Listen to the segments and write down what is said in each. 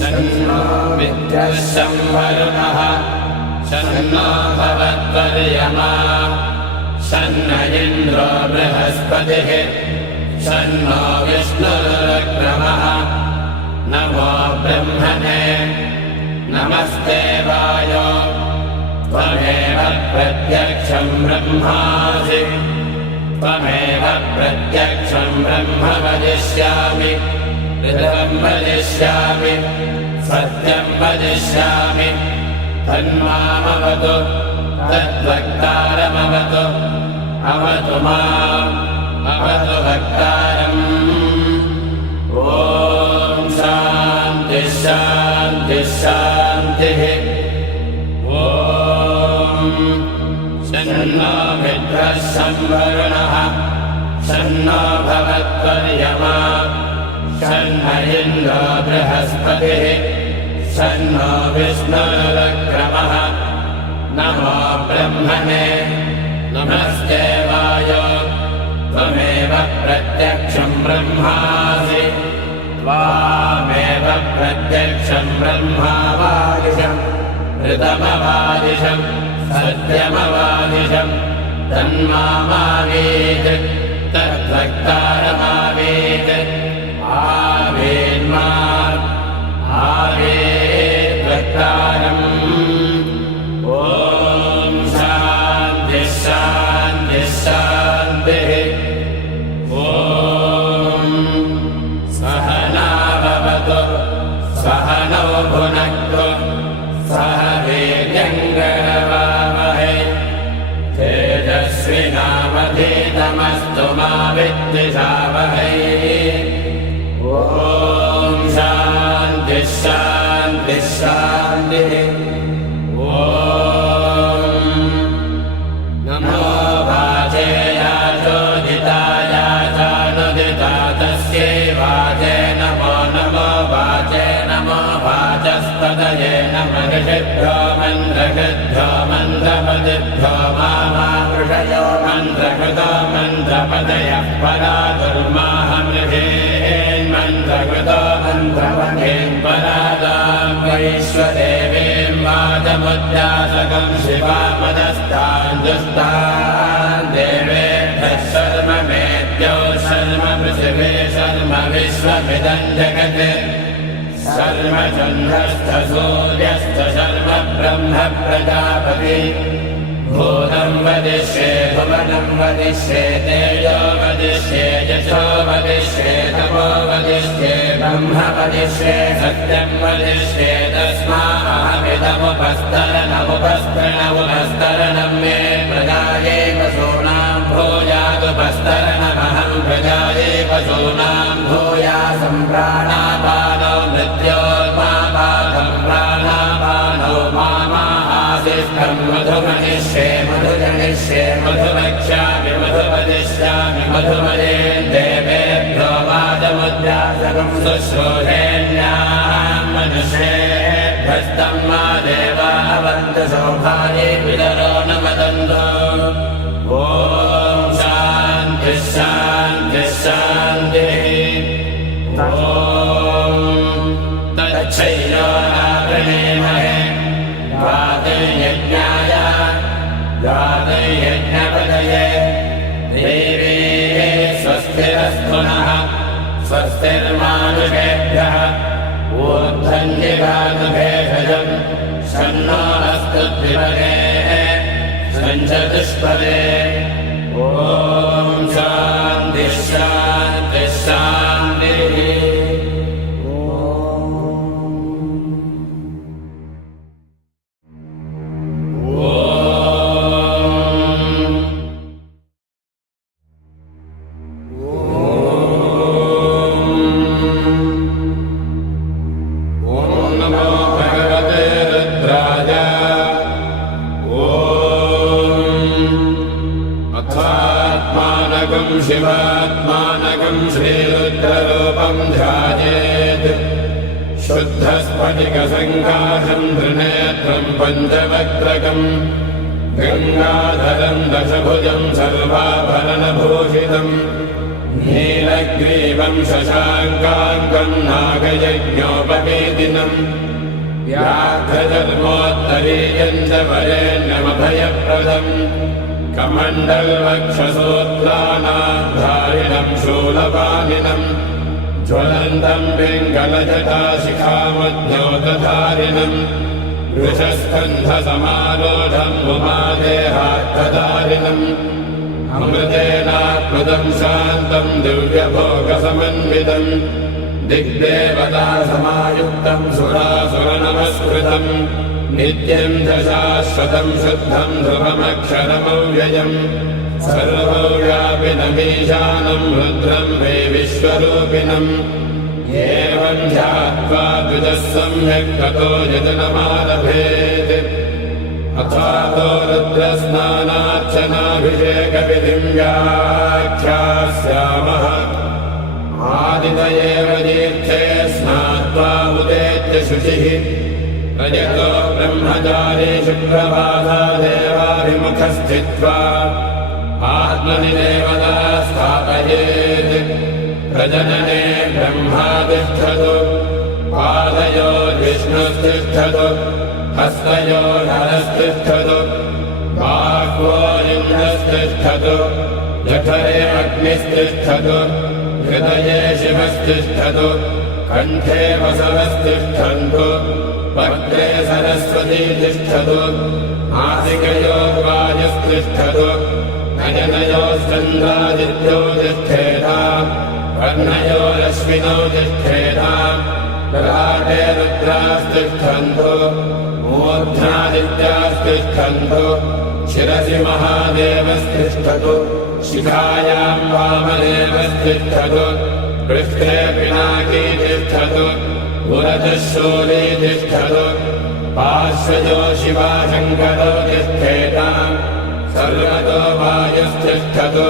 शन्नो मित्रः संवरुणः शन्नो भवत्वर्यमा शन्न इन्द्रो बृहस्पतिः शन्नो विष्णुरुक्रमः नमो ब्रह्मणे नमस्ते वायो त्वमेव प्रत्यक्षं ब्रह्मासि त्वमेव प्रत्यक्षं ब्रह्म वदिष्यामि ऋतं वदिष्यामि सत्यं वदिष्यामि तन्मामवतु तद्वक्तारमवतु अवतु माम् अवतु वक्तारम् ॐ शान्तिः शान्तिः शान्तिः शन्नो मित्रः संवरुणः शन्नो भवत्वर्यमा शन्न इन्द्रो बृहस्पतिः शन्नो विष्णुरुक्रमः नमो ब्रह्मणे नमस्ते वायो त्वमेव प्रत्यक्षं ब्रह्मासि त्वामेव प्रत्यक्षं ब्रह्मावादिशम् ऋतमवादिशम् सत्यमवादिशम् तन्मामावीत् तद्वक्तारमावीत् आवेन्मा आवेत् वक्तारम् ॐ शान्तिः शान्तिः शान्तिः ॐ सहना भवतु सहनौ भुनक्तु सह वीर्यङ्करवावहै तेजस्विनावधीतमस्तु मा विद्विषावहै ॐ शान्तिः शान्तिः शान्तिः नमो वाचेया चोदिताया चानुदिता तस्यै वाचे नमो नमो वाचे नमो वाचस्पतये नमः ऋषिभ्यो मन्त्रकृद्भ्यो मन्त्रपतिभ्यो मामाकृषयो मन्त्रकृतो मन्त्रपतयः परा दुर्माहमृषेन्मन्त्रकृतो मन्त्रपतेन् परादां वैश्वदेवीं वाचमुद्यासकं शिवामदस्तान् दुस्तान् देवेभ्यः शर्म मेद्यो शर्म पृथिवे शर्म विश्वमिदं जगत् शर्म चन्द्रश्च सूर्यश्च शर्म ब्रह्म प्रजापति भूतं वदिष्ये भुवनं वदिष्ये तेजो वदिष्ये यशो वदिष्ये तपो वदिष्ये ब्रह्म वदिष्ये सत्यं वदिष्ये तस्माहमिदमुपस्तरणमुपस्तरणमुपस्तरणं मे प्रजाये पशूनां भूयादुपस्तरणमहं प्रजाये पशूनां भूयासं प्राणापानो मृत्योर्मापादं प्राणापानो मामाहासिष्ठं मधुमनिष्ये मधुजनिष्ये मधुवक्ष्यामि मधुवदिष्यामि मधुमयेन् देवेभ्यो वाचमुद्यासकं शुश्रूषेण्यां मनुष्येभ्यस्तं मा देवा अवन्तु सौभागे पितरो न वदन्तु ॐ शान्तिः शान्तिः शान्तिः ॐ तच्छैलो नावृणीमहे वातयज्ञाय वातयज्ञपतये देवी स्वस्तिरस्तु नः स्वस्तिर्मानुषेभ्यः ऊर्ध्वन्दिवातुभेषजं शन्नो अस्तु द्विपदे सञ्चतुष्पदे ॐ शान्तिः शान्तिः शान्तिः शिवात्मानकं श्रीरुद्ररूपं ध्यायेत् शुद्धस्फटिकसङ्काशं त्रिनेत्रं पञ्चवक्त्रकं गङ्गाधरं दशभुजं सर्वाभरणभूषितं नील नीलग्रीवं शशाङ्काङ्कं नागयज्ञोपवेदिनम् व्याघ्रधर्मोत्तरीयं च वरेण्यमभयप्रदम् कमण्डलवक्षसूत्राणाधारिणं शूलपाणिनम् ज्वलन्तं पिङ्गलजटाशिखामद्योतधारिणम् वृषस्कन्धसमारोढम् उमादेहार्थधारिणम् अमृतेनात्मदं शान्तं दिव्यभोगसमन्वितम् दिग्देवता समायुक्तं सुरासुरनमस्कृतम् नित्यं च शाश्वतं शुद्धं ध्रुवमक्षरमव्ययम् सर्वव्यापिनमीशानं रुद्रं वै विश्वरूपिणम् एवं ध्यात्वा द्विजः सम्यक् ततो यजनमारभेत् अथातो रुद्रस्नानार्चनाभिषेकविधिं व्याख्यास्यामः आदितयेव दीर्थे स्नात्वा उदेत्य शुचिः रजतो ब्रह्मचारी शुक्रवासादेवाभिमुखस्थित्वा आत्मनि देवता स्थापयेत् प्रजनने ब्रह्मा तिष्ठतु पादयोर्विष्णुस्तिष्ठतु हस्तयोर्हरस्तिष्ठतु बाह्वोरिन्द्रस्तिष्ठतु जठरे अग्निस्तिष्ठतु हृदये शिवस्तिष्ठतु कण्ठे वसवस्तिष्ठन्तु वक्त्रे सरस्वती तिष्ठतु नासिकयोर्वायुस्तिष्ठतु नयनयोश्चन्द्रादित्यो तिष्ठेताम् कर्णयोरश्विनौ तिष्ठेताम् ललाटे रुद्रास्तिष्ठन्तु मूर्ध्नादित्यास्तिष्ठन्तु शिरसि महादेवस्तिष्ठतु शिखायां वामदेवस्तिष्ठतु पृष्ठे पिनाकी तिष्ठतु पुरतः शूली तिष्ठतु पार्श्वजो शिवाशङ्करो तिष्ठेताम् सर्वतो वायुस्तिष्ठतु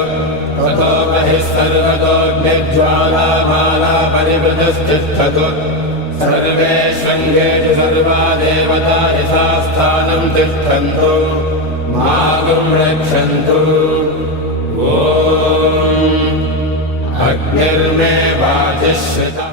ततो बहिः सर्वतोऽग्निज्वालामाला परिवृतस्तिष्ठतु सर्वेष्वङ्गेषु सर्वा देवता यथास्थानं तिष्ठन्तु मागुं रक्षन्तु ॐ अग्निर्मे वाजिश्रितः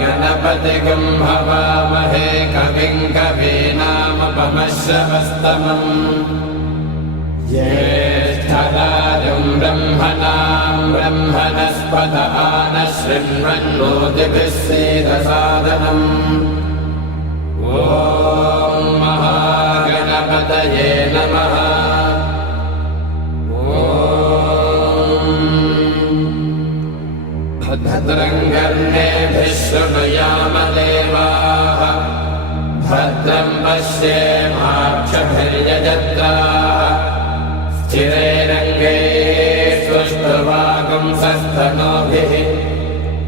गणपतिगं हवामहे कविं कवीनामुपमश्रवस्तमम् ज्येष्ठराजं ब्रह्मणां ब्रह्मणस्पत आनः शृण्वन्नोतिभिः सीदसादनम् ॐ महागणपतये नमः। भद्रं कर्णेभिः शृणुयाम देवाः भद्रं पश्येमाक्षभिर्यजत्राः स्थिरैरङ्गैः सुष्ठुवागुंसस्तनूभिः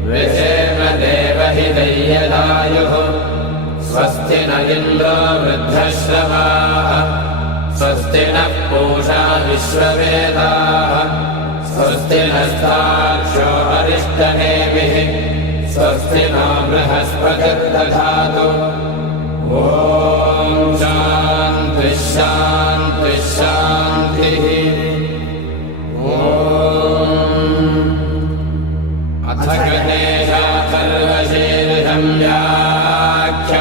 विषेम देवहितैर्यदायुः स्वस्ति न इन्द्रो वृद्धश्रवाः स्वस्ति नः पूषा विश्ववेदाः स्वस्ति नस्तार्क्ष्यो अरिष्टनेमिः स्वस्ति नो बृहस्पतिर्दधातु ॐ शान्तिः शान्तिः शान्तिः। अथ गणेशाथर्वशीर्षं व्याख्यास्यामः।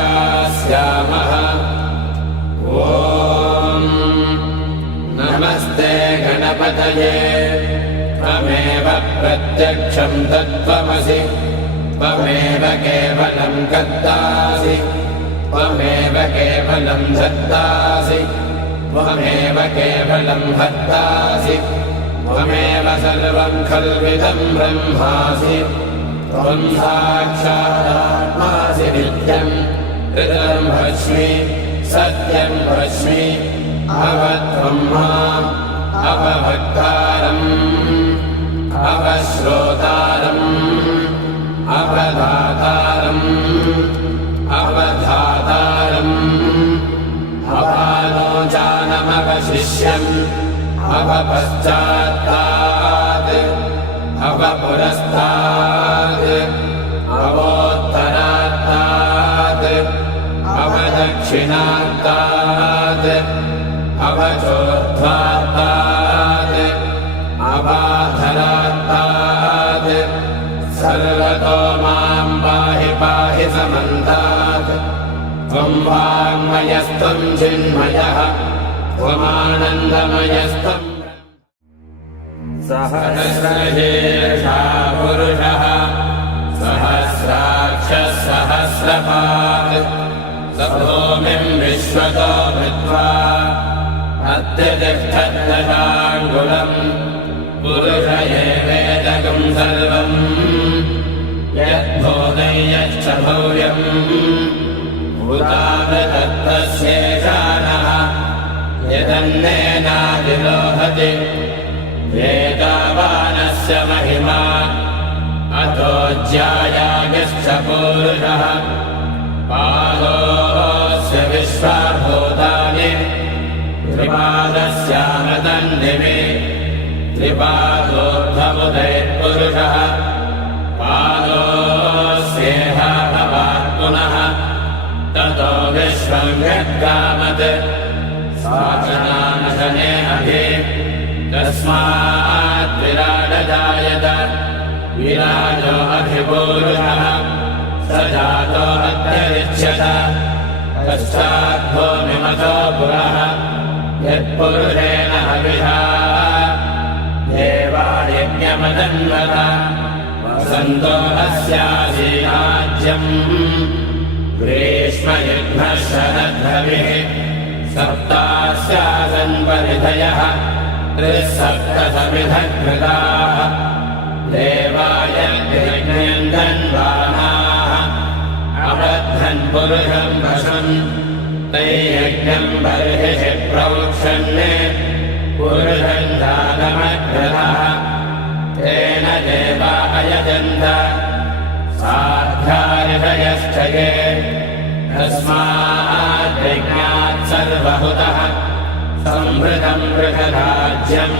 ॐ नमस्ते गणपतये त्वमेव प्रत्यक्षं तत्त्वमसि त्वमेव केवलं कर्तासि त्वमेव केवलं धर्तासि त्वमेव केवलं हर्तासि त्वमेव सर्वं खल्विदं ब्रह्मासि त्वं साक्षादात्मासि नित्यं ऋतं भस्मि सत्यं भस्मि अवत्वं माम् अपभक्तारम् अपश्रोतारम् अपदातारम् अवधातारम् अपालोचानमवशिष्यम् अपपश्चात्तात् अपपुरस्तात् अवोत्तरात्तात् दक्षिणात्तात् अवचोर्ध्वात्तात् अबाधरात्तात् सर्वतो मां पाहि पाहि समन्तात् त्वं वाङ्मयस्त्वं चिन्मयः त्वमानन्दमयस्त्वं सहस्रशीर्षा पुरुषः सहस्राक्षः सहस्रपात् स भूमिं विश्वतो कृत्वा अत्यतिष्ठद्दशाङ्गुलम् पुरुष एवेदकं सर्वम् यद्भूतं यच्च भव्यम् भूतावृतत्तस्येषानः यदन्नेनादिलोहति एतावानस्य महिमा अतो ज्यायागश्च पुरुषः पादोऽस्य विश्वाभूतानि त्रिपादस्यामतन्निमे त्रिपादोऽर्धमुदैर्पुरुषः पादोऽस्येह भवात् पुनः ततो विश्वं यद्गामत् साचनानशने अभि तस्मात् विराडजायत विराजो अधिपूरुषः स जातो अत्यरिच्यत पश्चात् भूमिमतो पुरः यत्पुरुषेण हविषा देवायज्ञमदन्वत वसन्तो अस्यासीनाज्यम् ग्रीष्मयुग्मः शरद्रविः सप्तास्यासन् परिधयः त्रिसप्तसमिधकृताः देवाय यज्ञयन्धन्वानाः अबद्धन् पुरुषं वशन् तैयज्ञं बर्हिषि प्रोक्षन् पुरुषं दानमग्रतः तेन देवा अयजन्त साध्यायश्च ये तस्मात् यज्ञात् सर्वहुतः संवृतं वृषराज्यम्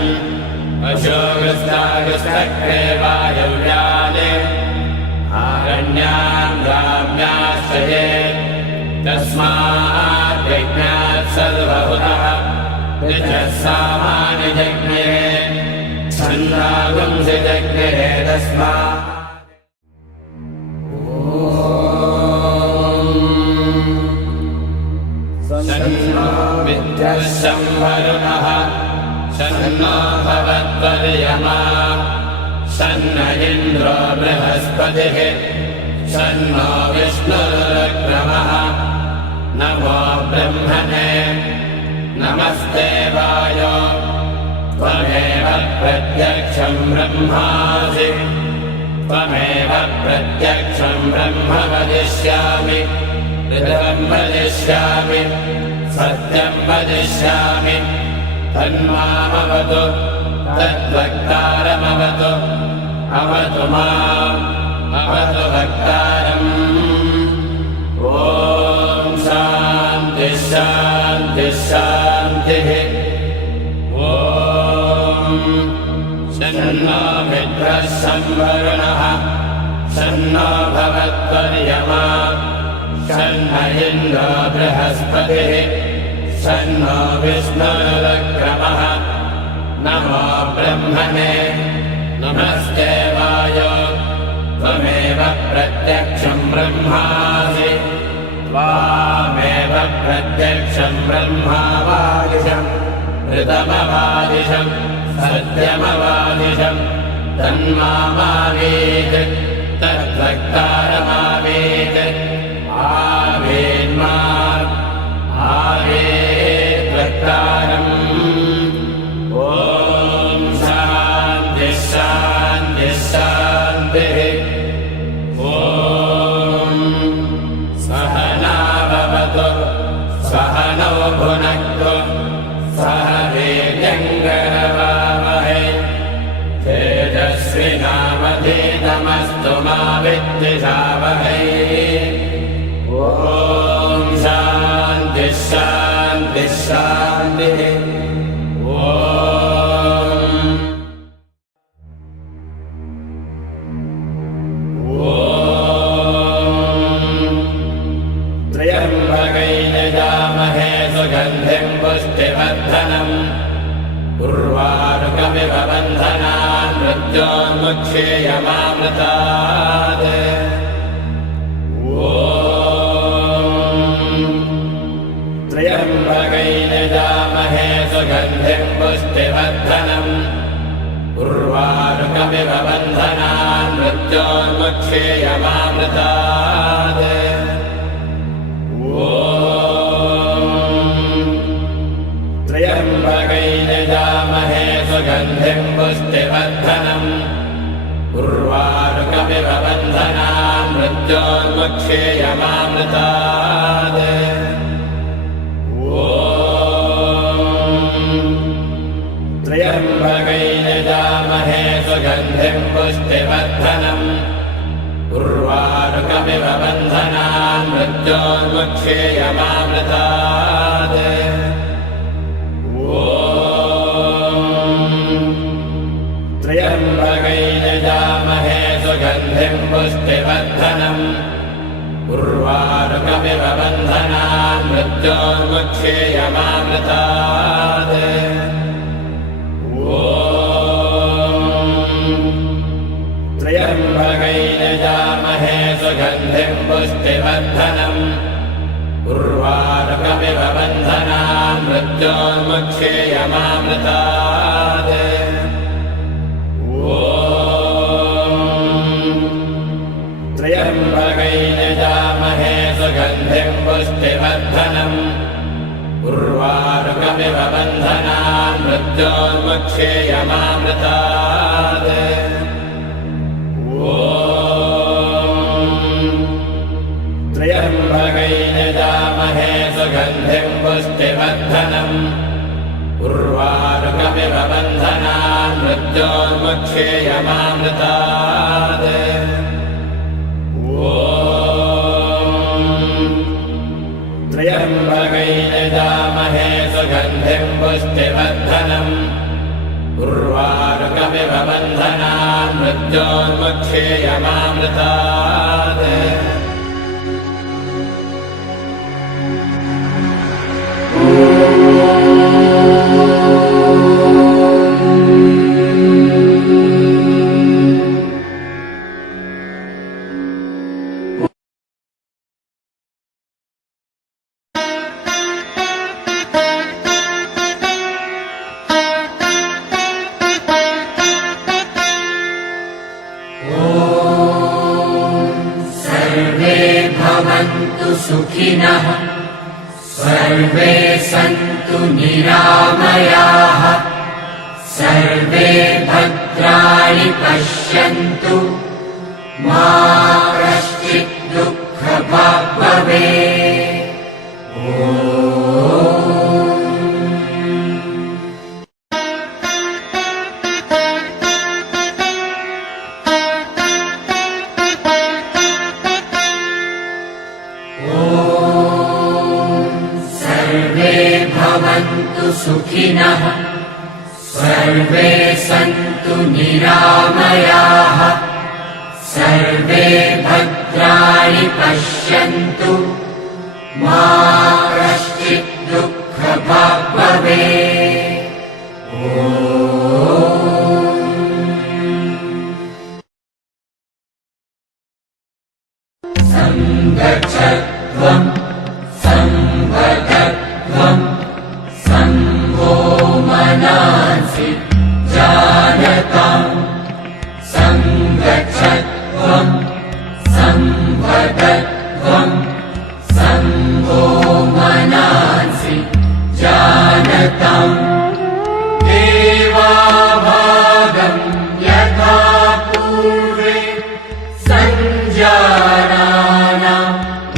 अशोगस्तागस्तक्रे वायव्याले आरण्यां ग्राम्याश्च ये तस्मात् यज्ञात् सर्वहुतः ऋचः सामानि यज्ञे छन्दागुंसि यज्ञे तस्मात् शन्नो विद्यः संवरुणः शन्नो भवत्वर्यमा शन्न इन्द्रो बृहस्पतिः शन्नो विष्णुरुक्रमः नमो ब्रह्मणे नमस्ते वायो त्वमेव प्रत्यक्षं ब्रह्मासि त्वमेव प्रत्यक्षं ब्रह्म वदिष्यामि ऋतं वदिष्यामि सत्यं वदिष्यामि तन्मामवतु तद्वक्तारमवतु अवतु माम् अवतु वक्तारम् ॐ शान्तिः शान्तिः शान्तिः ॐ शन्नो मित्रः संवरुणः शन्नो भवत्वर्यमा शन्न इन्द्रो बृहस्पतिः शन्नो विष्णुरुक्रमः नमो ब्रह्मणे नमस्ते वायो त्वमेव प्रत्यक्षं ब्रह्मासि त्वामेव प्रत्यक्षं ब्रह्मावादिशं ऋतमवादिशं सत्यमवादिशं तन्मामावीत् तद्वक्तारमावीत् आवेन्मा आवेद्वक्तारम् ॐ शान्तिः शान्तिः शान्तिः ॐ सहना भवतु सहनौ भुनक्तु सह वीर्यङ्करवावहै तेजस्विनावधीतमस्तु मा विद्विषावहै ॐ शान्तिः शान्तिः शान्तिः ॐ त्र्यम्बकै यजा पुष्टिवर्धनम् उर्वारुकमिव बन्धनान् मृत्योन्मुक्षेयमामृतात् त्र्यम्बकैर्यजामहे सुगन्धिं पुष्टिवर्धनम् उर्वारुकमिव बन्धनान् मृत्योन्मुक्षेयमामृतात् त्र्यम्बकैर्यजामहे सुगन्धिं पुष्टिवर्धनम् उर्वारुकमिव बन्धनान् मृत्योन्मुक्षेयमामृतात् त्र्यम्बकैर्यजामहे सुगन्धिं पुष्टिवर्धनम् उर्वारुकमिव बन्धनान् मृत्योन्मुक्षेयमामृतात् त्र्यम्बकैर्यजामहे सुगन्धिं पुष्टिवर्धनम् उर्वारुकमिव बन्धनान् मृत्योन्मुक्षेयमामृतात् त्र्यम्बकैर्यजामहे सुगन्धिं पुष्टिवर्धनम् उर्वारुकमिव बन्धनान् मृत्योन्मुक्षेयमामृतात् त्र्यम्बकैर्यजामहे सुगन्धिं पुष्टिवर्धनम् उर्वारुकमिव बन्धनान् मृत्योन्मुक्षेयमामृतात् त्र्यम्बकैर्यजामहे सुगन्धिं पुष्टिवर्धनम् उर्वारुकमिव बन्धनान् मृत्योन्मुक्षेयमामृतात् त्र्यम्बकैर्यजामहे सुगन्धिं पुष्टिवर्धनम् उर्वारुकमिव बन्धनान् मृत्योन्मुक्षेयमामृतात् सुखिनः सर्वे सन्तु निरामयाः सर्वे भद्राणि पश्यन्तु मा कश्चित् दुःखभाग् भवेत्। सुखिनः सर्वे सन्तु निरामयाः सर्वे भद्राणि पश्यन्तु मा कश्चित् दुःखभाग् भवेत्। संगच्छध्वं संवदध्वं संभो मनांसि जानताम् संगच्छध्वं संवदध्वं संभो मनांसि जानताम् देवाभागं यथा पूर्वे संजानानाम्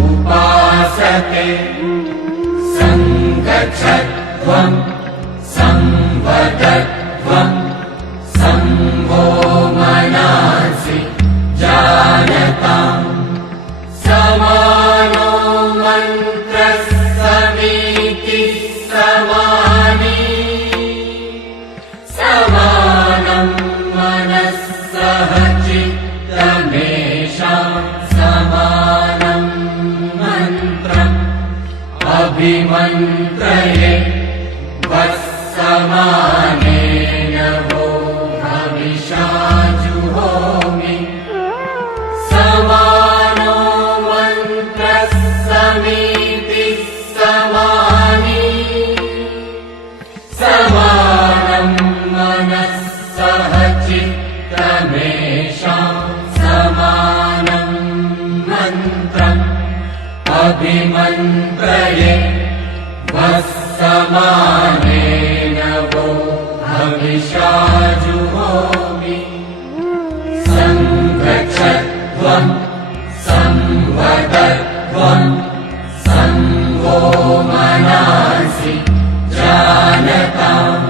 उपासते संगच्छध्वं संवदध्वं संभो मनांसि जानताम् समानो मन्त्रः समीतिः समानी समानं मनः सह चित्तमेषां समानं मन्त्रम् अभिमन्त्रये समानेन वो हविषा जुहोमि समानो मन्त्रः समीतिः समानि समानं मनः सह चित्तमेषां समानं मन्त्रम् अभिमन्त्रये समानेन वो हविषा जुहोमि संगच्छध्वं संवदध्वं संवो मनांसि जानताम्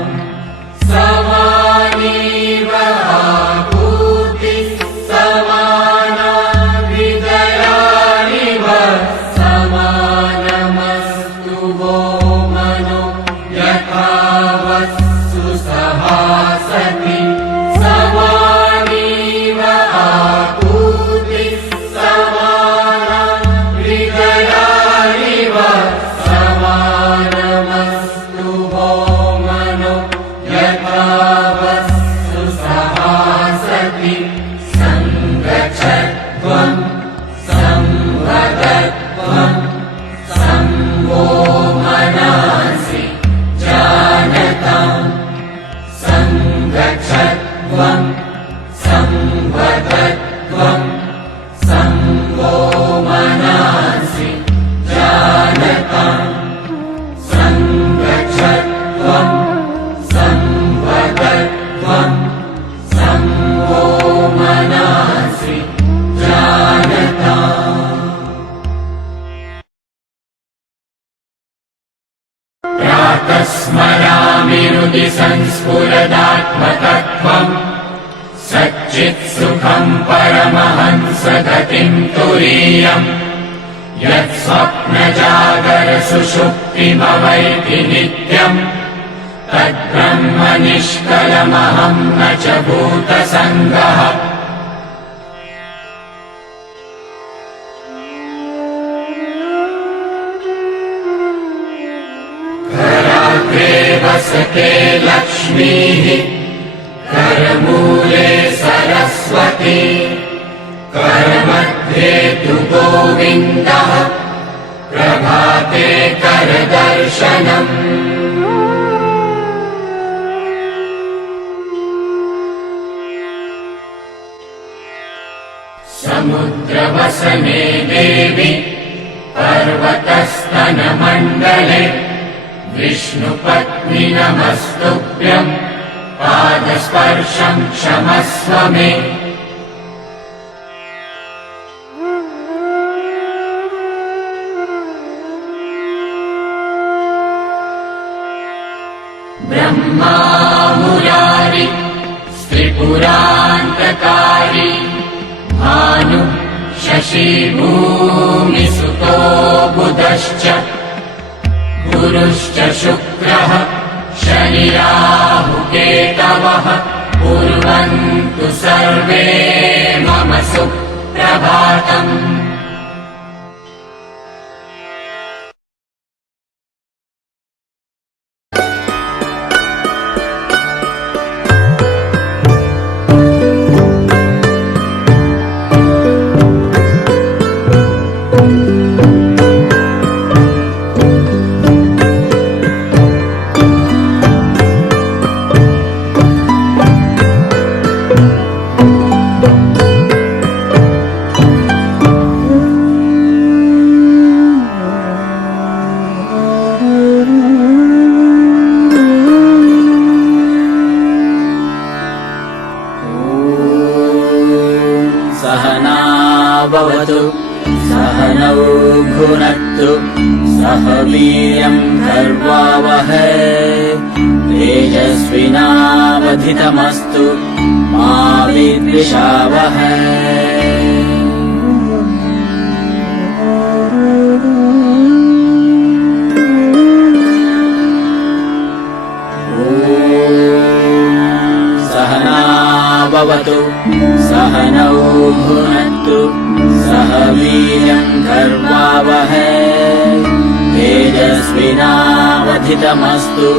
समानीव आहुतिः समाना हृदयानिव समानमस्तु वो मनो यथा वत्सु सभासति समानीव आहुतिः समाना हृदयानिव समानमस्तु वो मनो यथा वत्सु सभासति संगच्छध्वं संवदध्वं संवो मनांसि जानताम् संगच्छध्वं संवदध्वं संवो मनांसि जानताम् संगच्छध्वं संवदध्वं संवो मनांसि जानताम् प्रातः स्मरामि हृदि संस्फुरदात्मतत्त्वम् सच्चित्सुखं परमहंसगतिं तुरीयम् यत् स्वप्नजागरसुषुप्तिमवैति नित्यम् तद्ब्रह्म निष्कलमहं न च भूतसङ्गः कराग्रे वसते लक्ष्मीः करमूले सरस्वती करमध्ये तु गोविन्दः प्रभाते करदर्शनम् समुद्रवसने देवी पर्वतस्तनमण्डले विष्णुपत्नि नमस्तुभ्यम् पादस्पर्शं क्षमस्व मे ब्रह्मा मुरारि त्रिपुरान्तकारी भानु शशि भूमिसुतो बुधश्च गुरुश्च शुक्रः शनि राहु केतवः कुर्वन्तु सर्वे मम सुप्रभातम् भवतु सहनौ भुनक्तु सह वीर्यं कर्वावहै तेजस्विनावधितमस्तु मा विद्विषावहै सहना भवतु सहनौ भुनक्तु सह वीर्यं कर्वावहै तेजस्विनावधितमस्तु सेनावधितमस्तु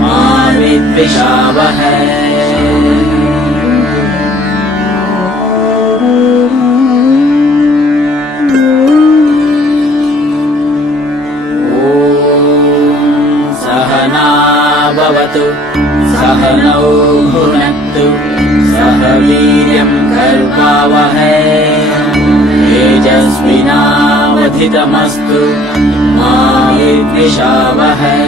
मा विद्विषावहै। भवतु सहनौ भुनक्तु सह वीर्यम् कर्वावहै तेजस्विनावधितमस्तु मा विद्विषावहै।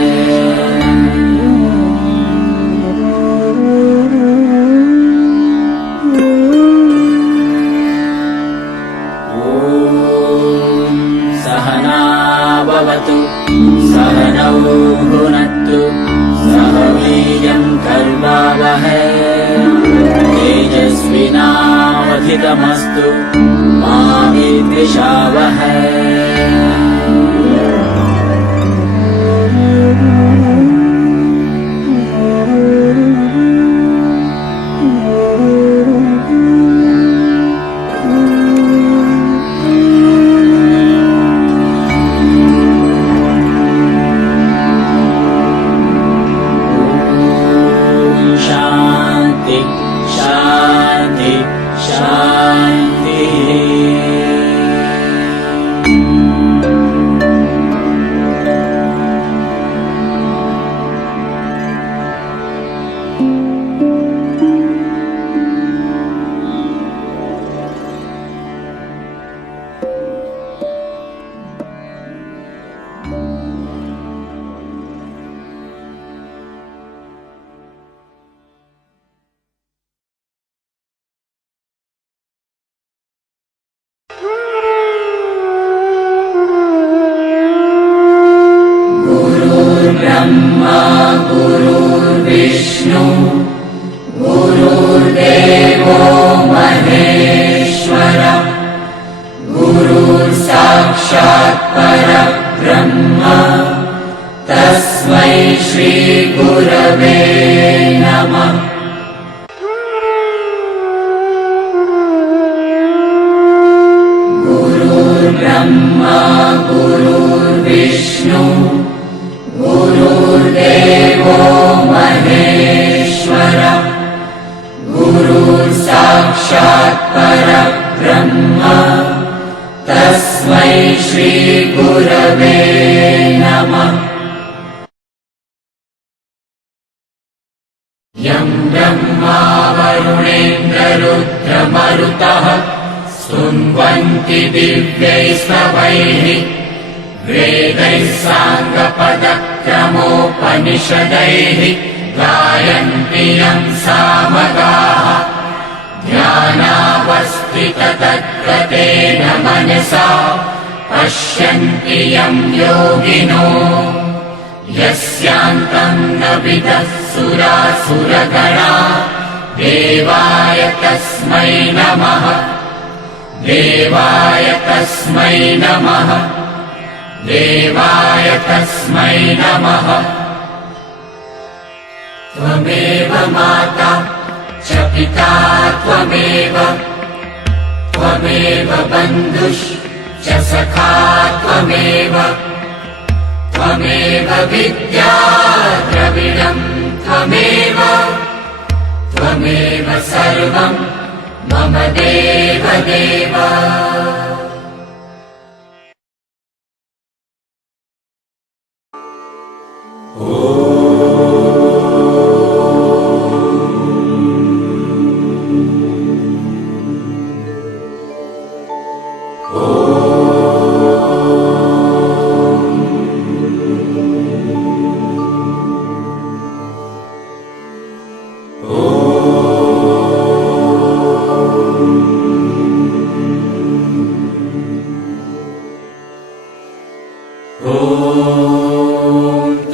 सहना भवतु सहनौ भुनक्तु सह वीर्यम् कर्वावहै तेजस्विनावधितमस्तु मा विद्विषावहै। ब्रह्मा गुरुर्विष्णु गुरुर्देवो महेश्वर गुरुर्साक्षात् परब्रह्म तस्मै श्री गुरवे नमः। गुरुर्ब्रह्मा गुरुर्विष्णु गुरुर्देवो महेश्वर गुरुर्साक्षात् परब्रह्म तस्मै श्री गुरवे नमः। यं ब्रह्मा वरुणेन्द्ररुद्रमरुतः स्तुन्वन्ति दिव्यैस्तवैः वेदैः साङ्गपदक्रमोपनिषदैः गायन्ति यं सामगाः ध्यानावस्थिततद्गतेन मनसा पश्यन्ति यं योगिनो यस्यान्तं न विदः सुरासुरगणा देवाय तस्मै नमः देवाय तस्मै नमः देवाय तस्मै नमः। त्वमेव माता च पिता त्वमेव त्वमेव बन्धुश्च सखा त्वमेव त्वमेव विद्या द्रविणं त्वमेव त्वमेव सर्वं मम देव देव।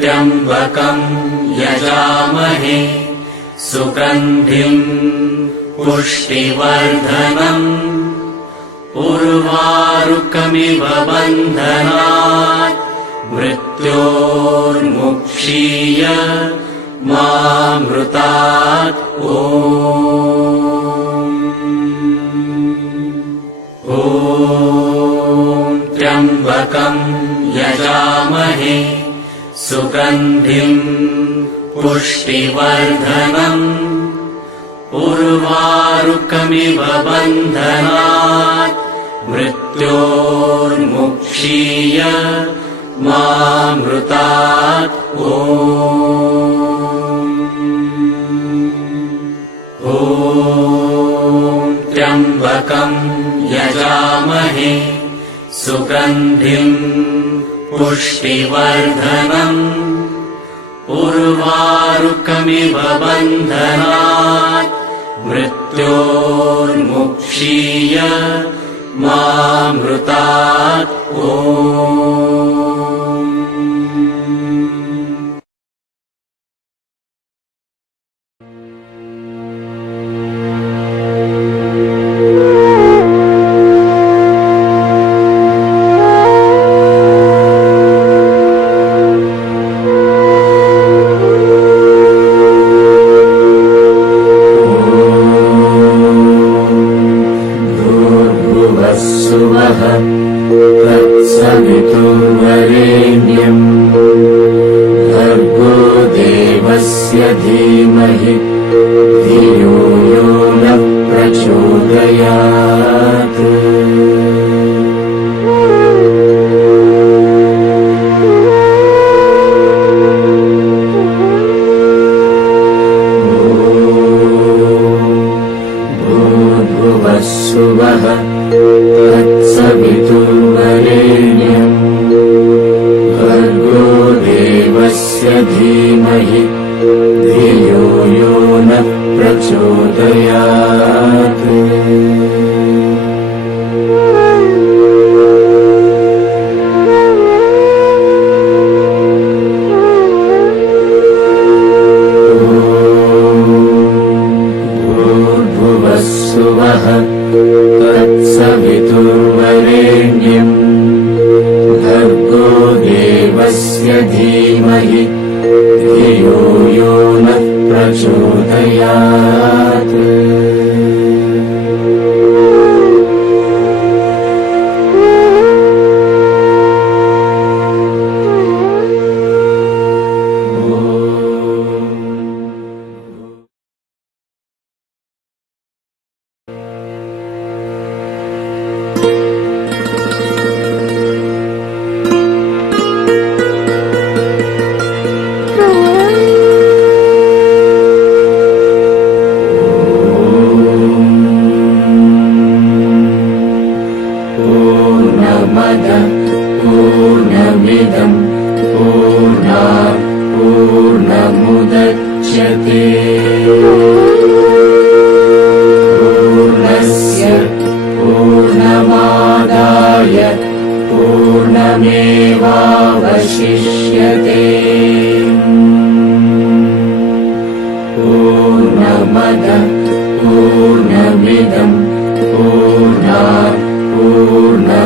त्र्यम्बकम् यजामहे सुगन्धिम् पुष्टिवर्धनम् उर्वारुकमिव बन्धनात् मृत्योर्मुक्षीय मामृतात्। ॐ त्र्यम्बकम् यजामहे सुगन्धिम् पुष्टिवर्धनम् उर्वारुकमिव बन्धनात् मृत्योर्मुक्षीय मामृतात् ॐ त्र्यम्बकम् यजामहे सुगन्धिम् पुष्टिवर्धनम् उर्वारुकमिव बन्धनात् मृत्योर्मुक्षीय मामृतात् तत्सवितुर्वरेण्यम् भर्गो देवस्य धीमहि धियो यो नः प्रचोदयात् भूर्भुवस्सुवः तत्सवितुर्वरेण्यम् भर्गो देवस्य धीमहि धियो यो नः प्रचोदयात् भूर्भुवस्सुवः तत्सवितुर्वरेण्यम् भर्गो देवस्य धीमहि धियो यो नः प्रचोदयात् पूर्णमिदम् पूर्णात् पूर्णमुदच्यते पूर्णस्य पूर्णमादाय पूर्णमेवावशिष्यते पूर्णमदः पूर्णमिदम् पूर्णात् पूर्णमुदच्यते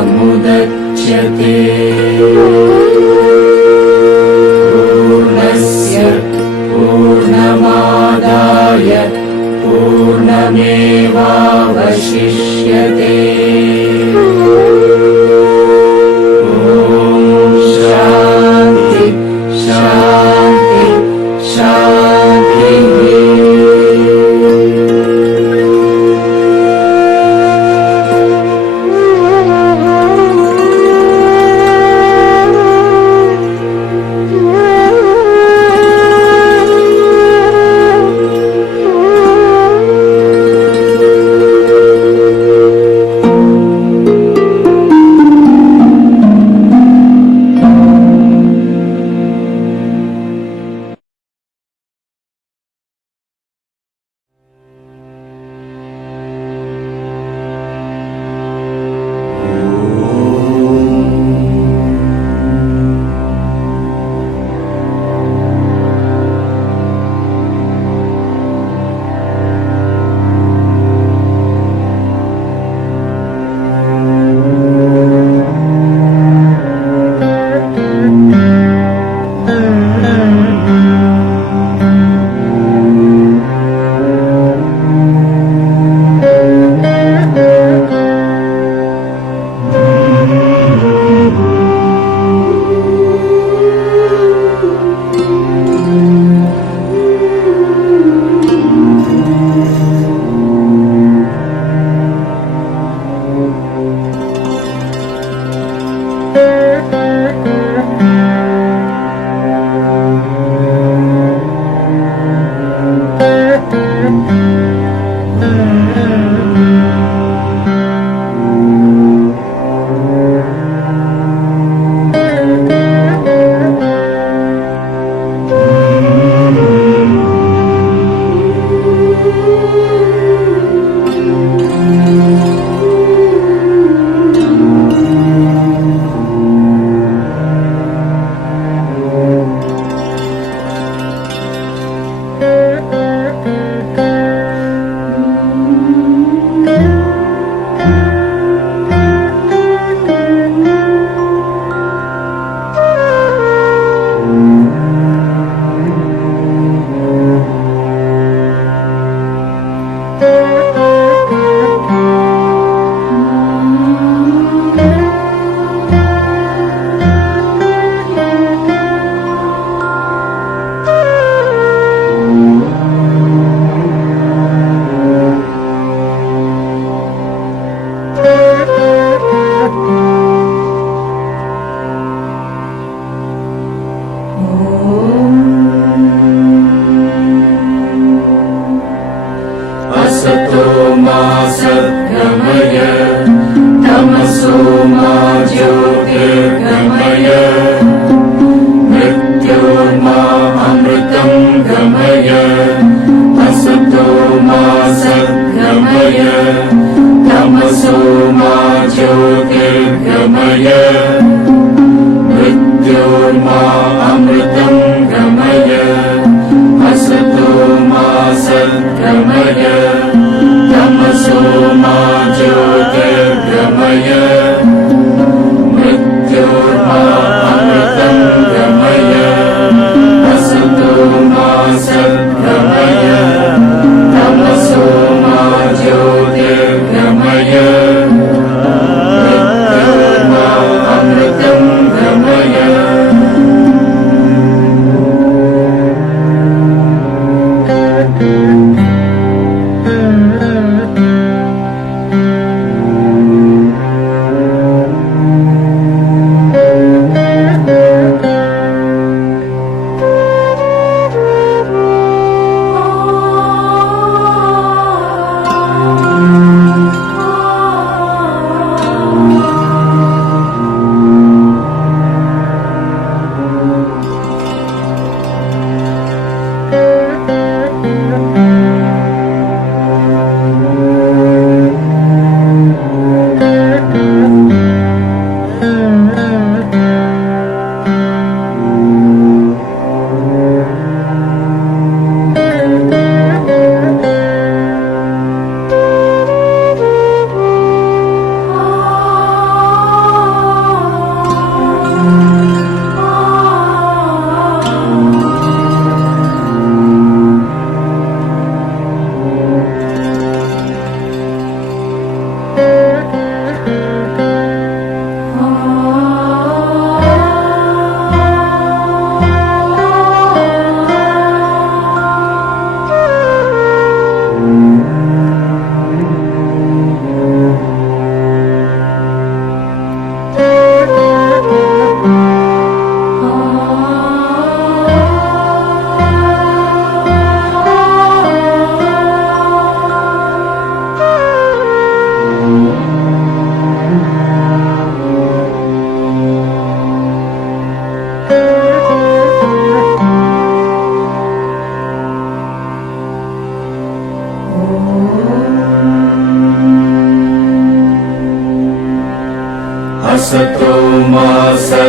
पूर्णस्य पूर्णमादाय पूर्णमेवावशिष्यते शान्ति शान्ति शान्तिः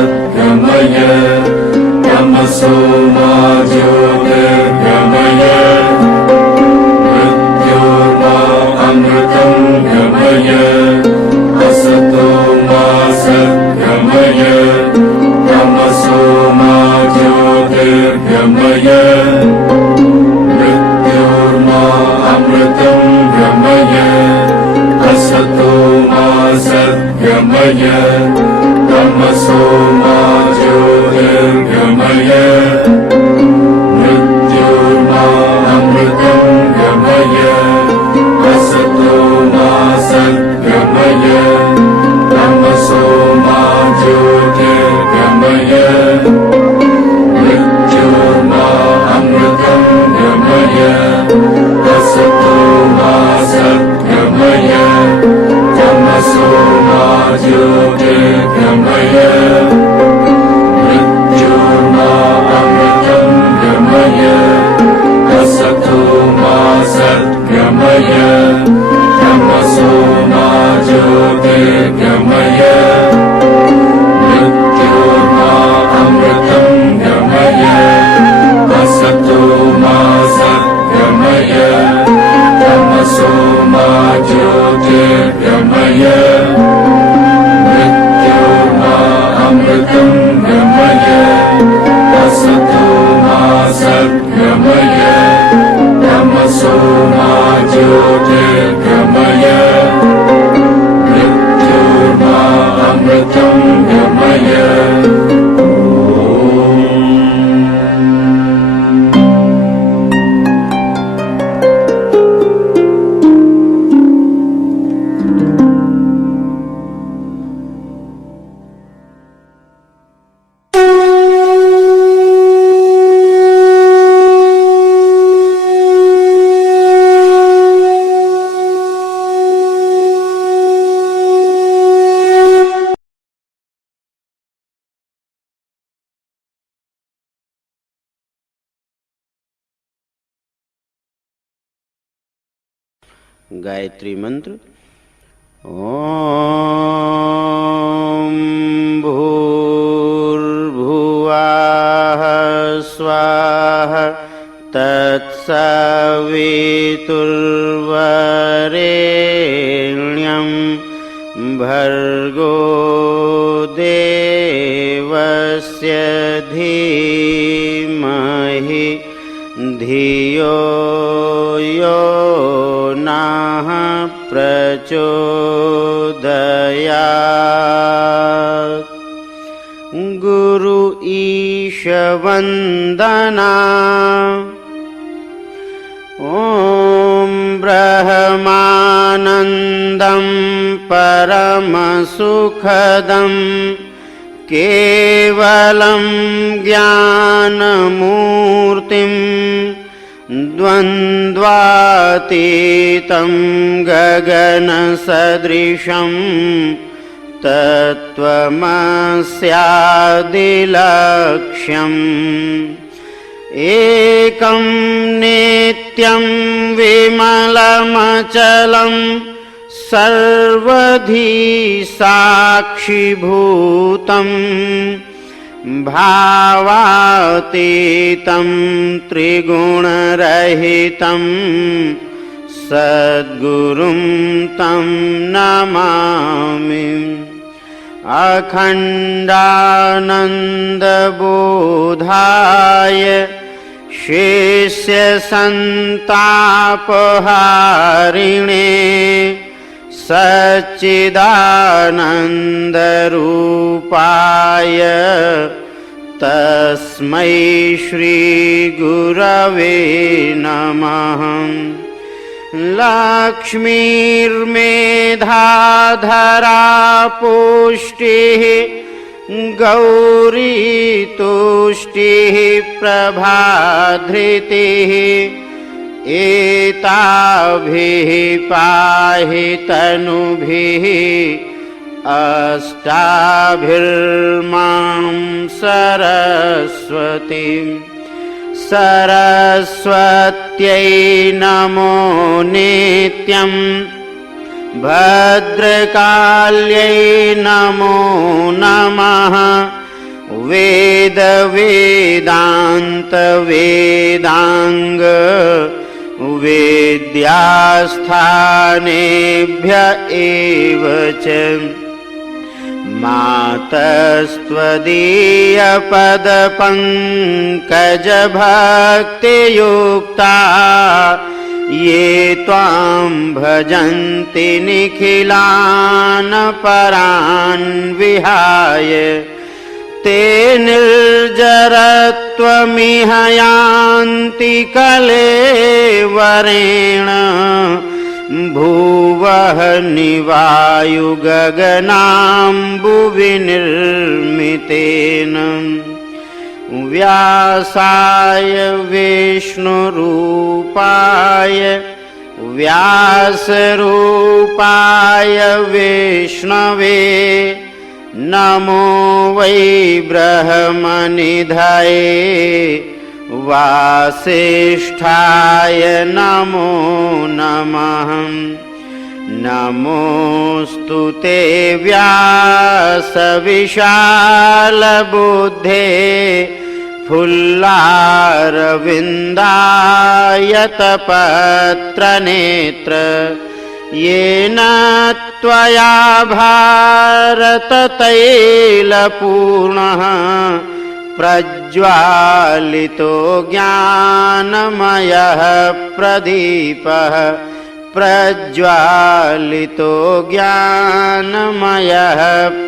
सद्गमय तमसो मा ज्योतिर्गमय मृत्योर्मा अमृतं गमय असतो मा सद्गमय तमसो मा ज्योतिर्गमय मृत्योर्मा अमृतं गमय असतो मा सद्गमय तमसो मा ज्योतिर्गमय मृत्योर्मा अमृतं गमय असतो मा सद्गमय तमसो मा ज्योतिर्गमय मृत्योर्मा अमृतं गमय असतो मा सद्गमय तमसो मा ज्योतिर्गमय मृत्योर्मा अमृतं गमय असतो मा सद्गमय तमसो मा ज्योतिर्गमय मृत्योर्मा अमृतं गमय असतो मा सद्गमय तमसो मा ज्योतिर्गमय मृत्योर्मा अमृतं गमय असतो मा सद्गमय तमसो मा ज्योतिर्गमय मृत्योर्मा अमृतं गमय गायत्री मंत्र। ओम भूर्भुवः स्वाहा तत्सवितुर्वरेण्यं भर्गो देवस्य धीमहि धियो यो नः प्रचोदयात्। गुरु ईश वंदना। ओम ब्रह्मानंदं परमसुखदं केवलं ज्ञानमूर्तिं द्वन्द्वातीतं गगनसदृशं तत्त्वमस्यादिलक्ष्यम् एकं नित्यं विमलमचलं सर्वधी साक्षिभूतं भावातीतं त्रिगुणरहितं सद्गुरुं तं नमामि। अखण्डानन्दबोधाय शिष्यसन्तापहारिणे सच्चिदानन्दरूपाय तस्मै श्रीगुरवे नमः। लक्ष्मीर्मेधाधरा पुष्टिः गौरी तुष्टिः प्रभाधृतिः एताभिः पाहि तनुभिः अष्टाभिर्मां सरस्वतीं। सरस्वत्यै नमो नित्यं भद्रकाल्यै नमो नमः। वेद वेदांत वेदांग वेद्यास्थानेभ्य एव च मातस्त्वदीय पदपङ्कज भक्तियुक्ता ये त्वां भजन्ति निखिलान् परान् विहाय ते निर्जरत्वमिह यान्ति कलेवरेण भुवः निवायुगगनाम्बुविनिर्मितेन व्यासाय विष्णुरूपाय व्यासरूपाय विष्णवे नमो वै ब्रह्मनिधये वासिष्ठाय नमो नमः नमोऽस्तु ते व्यासविशालबुद्धे फुल्लारविन्दायतपत्रनेत्र येन त्वया भारततैलपूर्णः प्रज्वालितो ज्ञानमयः प्रदीपः प्रज्वालितो ज्ञानमयः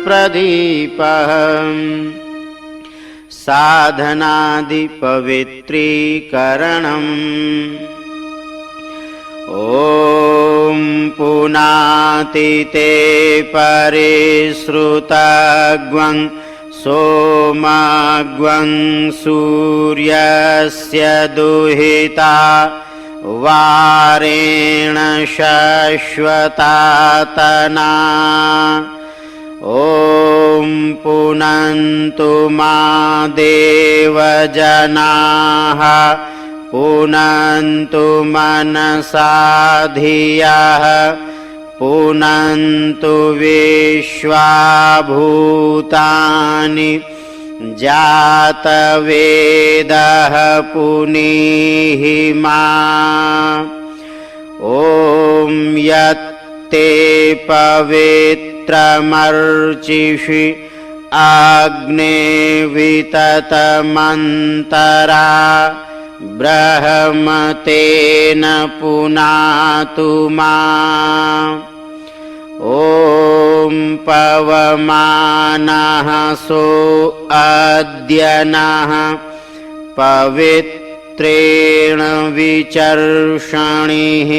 प्रदीपः साधनादिपवित्रीकरणम् ॐ पुनातिते परिश्रुतग्वं सोमग्वं सूर्यस्य दुहिता वारेण शश्वतातना ॐ पुनन्तु मा देवजनाः पुनन्तु मनसा धियः पुनन्तु विश्वाभूतानि जातवेदः पुनीहि मा ॐ यत्ते पवित्रमर्चिषि अग्ने विततमन्तरा ब्रह्मतेन पुनातु मा ॐ पवमानः सो अद्य नः पवित्रेण विचर्षणिः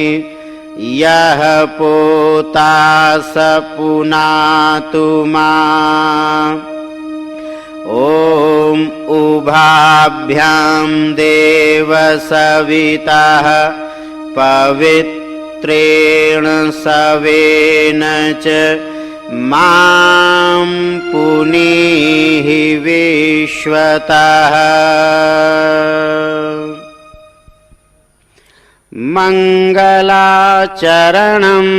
यः पोता स पुनातु मा ॐ उभाभ्यां देवसवितः पवित्रेण सवेन च मां पुनीहि विश्वतः मङ्गलाचरणम्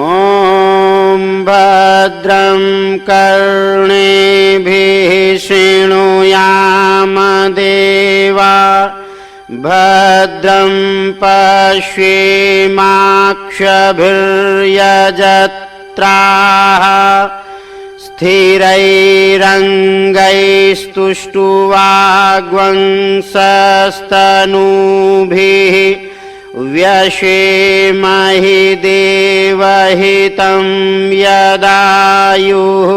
ॐ भद्रं कर्णेभिः शृणुयाम देवा भद्रं पश्येमाक्षभिर्यजत्राः स्थिरैरङ्गैस्तुष्टुवाग्वंसस्तनूभिः व्यशेमहि देवहितं यदायुः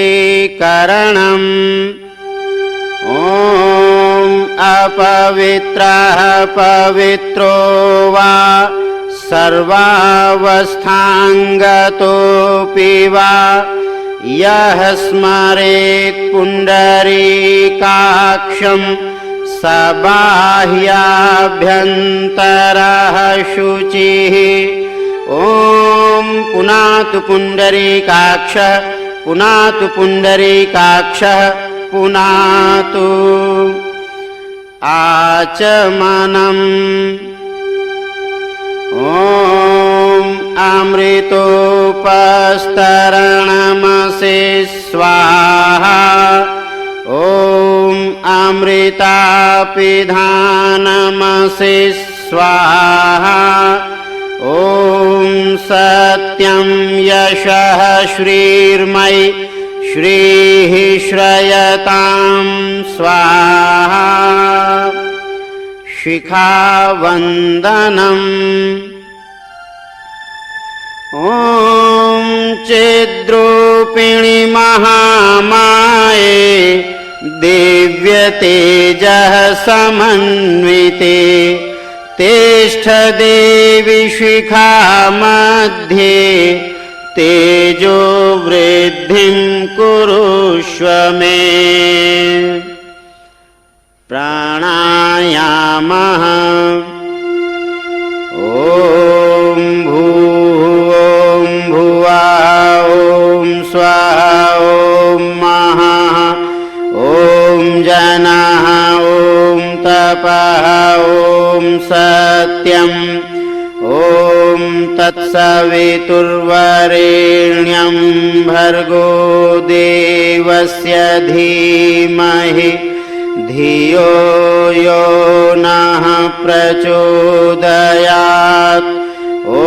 पवित्रीकरणम् ॐ अपवित्रः पवित्रो वा सर्वावस्थाङ्गतोऽपि वा यः स्मरेत् पुण्डरीकाक्षं स बाह्याभ्यन्तरः शुचिः ॐ पुनातु पुण्डरीकाक्षः पुनातु पुण्डरीकाक्षः पुनातु आचमनम् ॐ अमृतोप स्वाहा ॐ अमृतापिधानमसि स्वाहा ॐ सत्यं यशः श्रीर्मयि श्रीः श्रयतां स्वाहा शिखावन्दनम् ॐ चिद्रूपिणि महामाये दिव्यतेजः समन्विते तिष्ठ देवि शिखा मध्ये तेजो वृद्धिं कुरुष्व मे प्राणायामः ॐ भूः भुवः ॐ स्वाहा ॐ महः ॐ जनः ॐ तपः ॐ सत्यम् ॐ तत्सवितुर्वरेण्यं भर्गो देवस्य धीमहि धियो यो नः प्रचोदयात् ॐ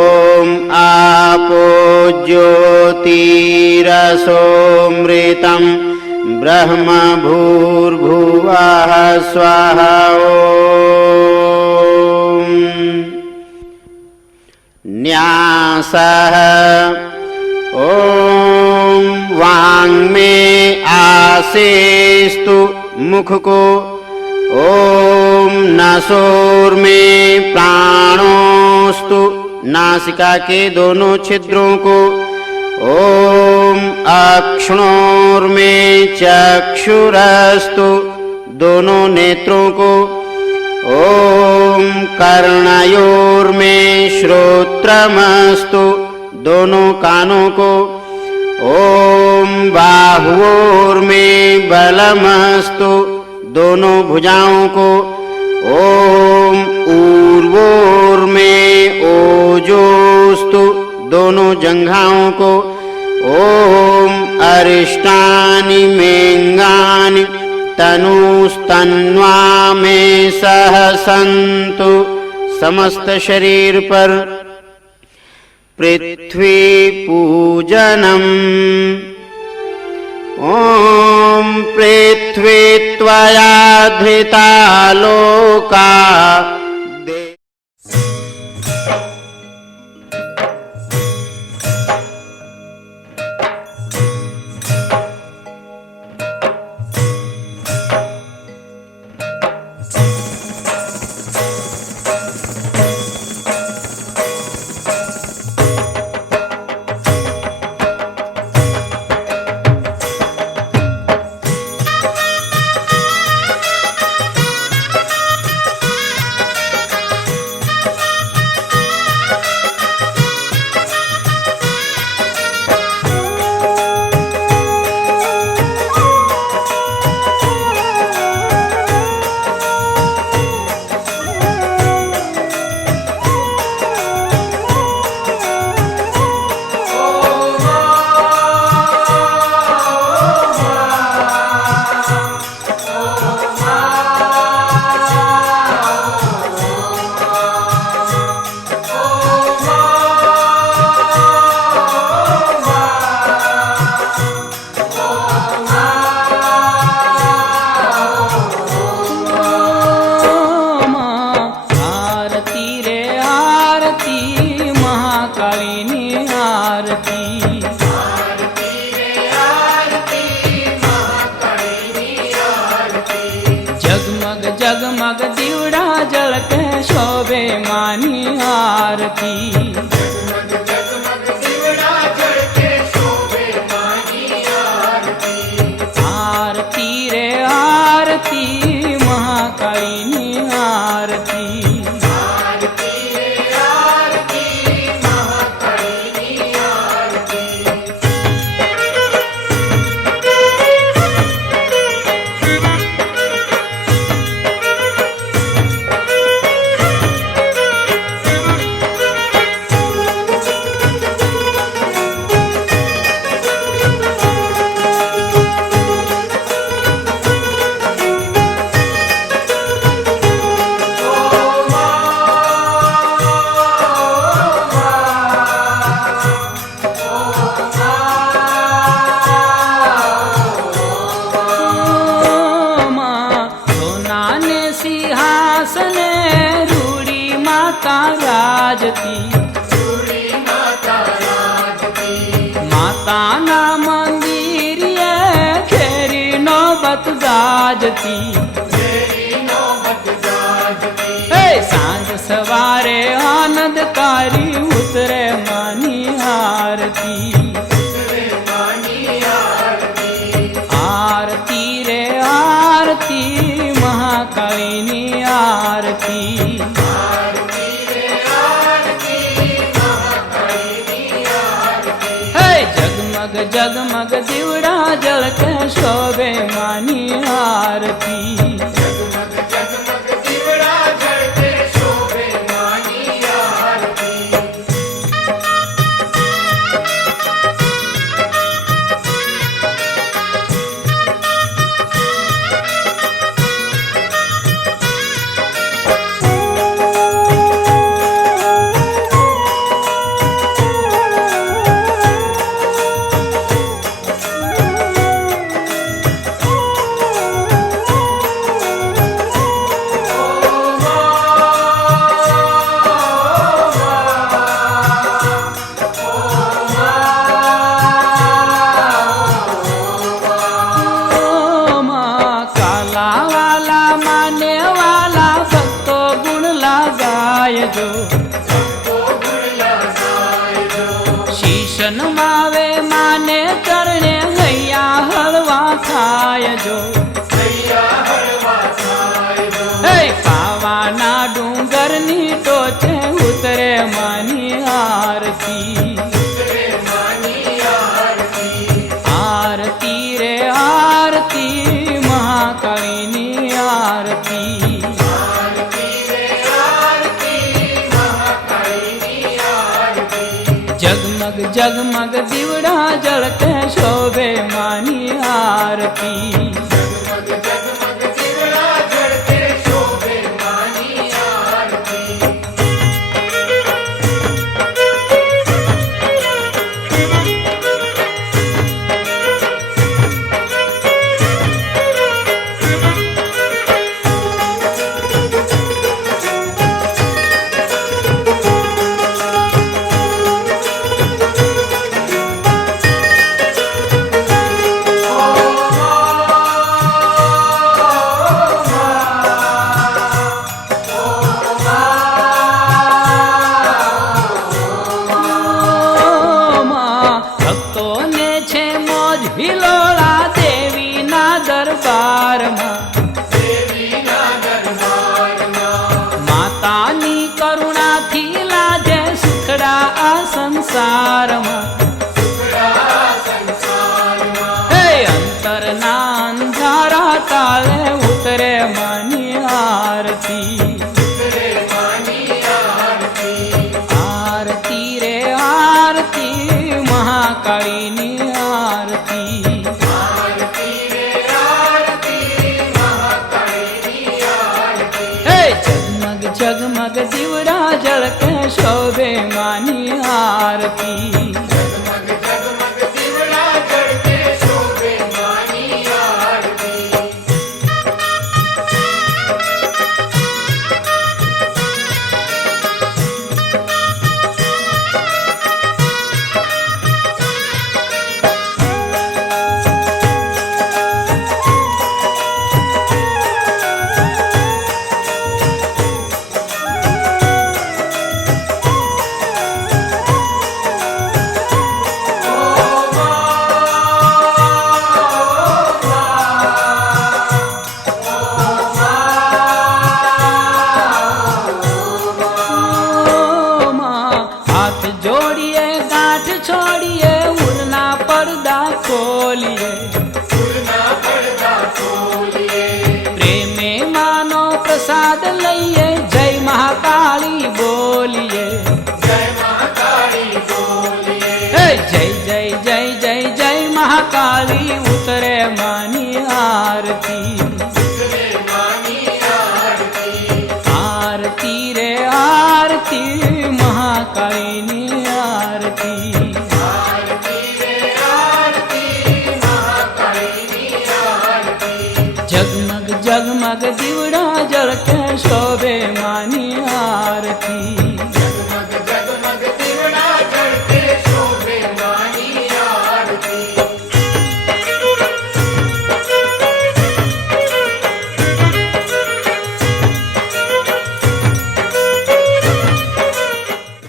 आपो ज्योतिरसोऽमृतं ब्रह्म भूर्भुवः स्वाहा ॐ न्यासः ॐ वाङ्मे आसेस्तु मुख को ॐ नसोर्मे प्राणोस्तु नासिका के दोनों छिद्रों को ॐ अक्ष्णोर्मे चक्षुरस्तु दोनों नेत्रों को ॐ कर्णयोर्मे श्रोत्रमस्तु दोनों कानों को ॐ बाहुओर्मे बलमस्तु दोनों भुजाओं को ॐ ऊर्वोर्मे ओजोस्तु दोनों जंघाओं को ॐ अरिष्टानि मेऽङ्गानि तनुस्तन्वा मे सह सन्तु समस्त शरीर पर पृथ्वी पूजनम् ॐ पृथ्वी त्वया धृता लोका जगमग दीवड़ा जल के शोभे मानी आरती। आरती रे आरती महाकाली नी आरती। આરતી હે સાંજ સવારે આનંદકારી ઉતરે માની આરતી આરતી રે આરતી મહાકાળીની આરતી હે જગમગ જગમગ દીવડા જળકે શોભે માની આરતી શીશન માવે માને ચરણે હૈયા હળવા થાય જો હે પાવાના ડુંગરની ટોચે ઉતરે માની આરતી આરતી રે આરતી મહાકાળીની આરતી જગમગ જગમગ દીવડા જળકે શોભે માની આરતી હિલોળા દેવીના દરબારમાં માતાની કરુણાથી લાજે સુખડા આ સંસારમાં હે અંતરના અંધારા કાળે ઉતરે માની આરતી આરતી રે આરતી મહાકાળીની આરતી હે જગમગ જગમગ દીવડા જળકે શોભે માની આરતી जोड़िए गांठ छोड़िए उड़ना पर्दा खोलिए प्रेमे मानो प्रसाद लइए जय महाकाली बोलिए जय जय जय जय जय महाकाली उतरे मानी आरती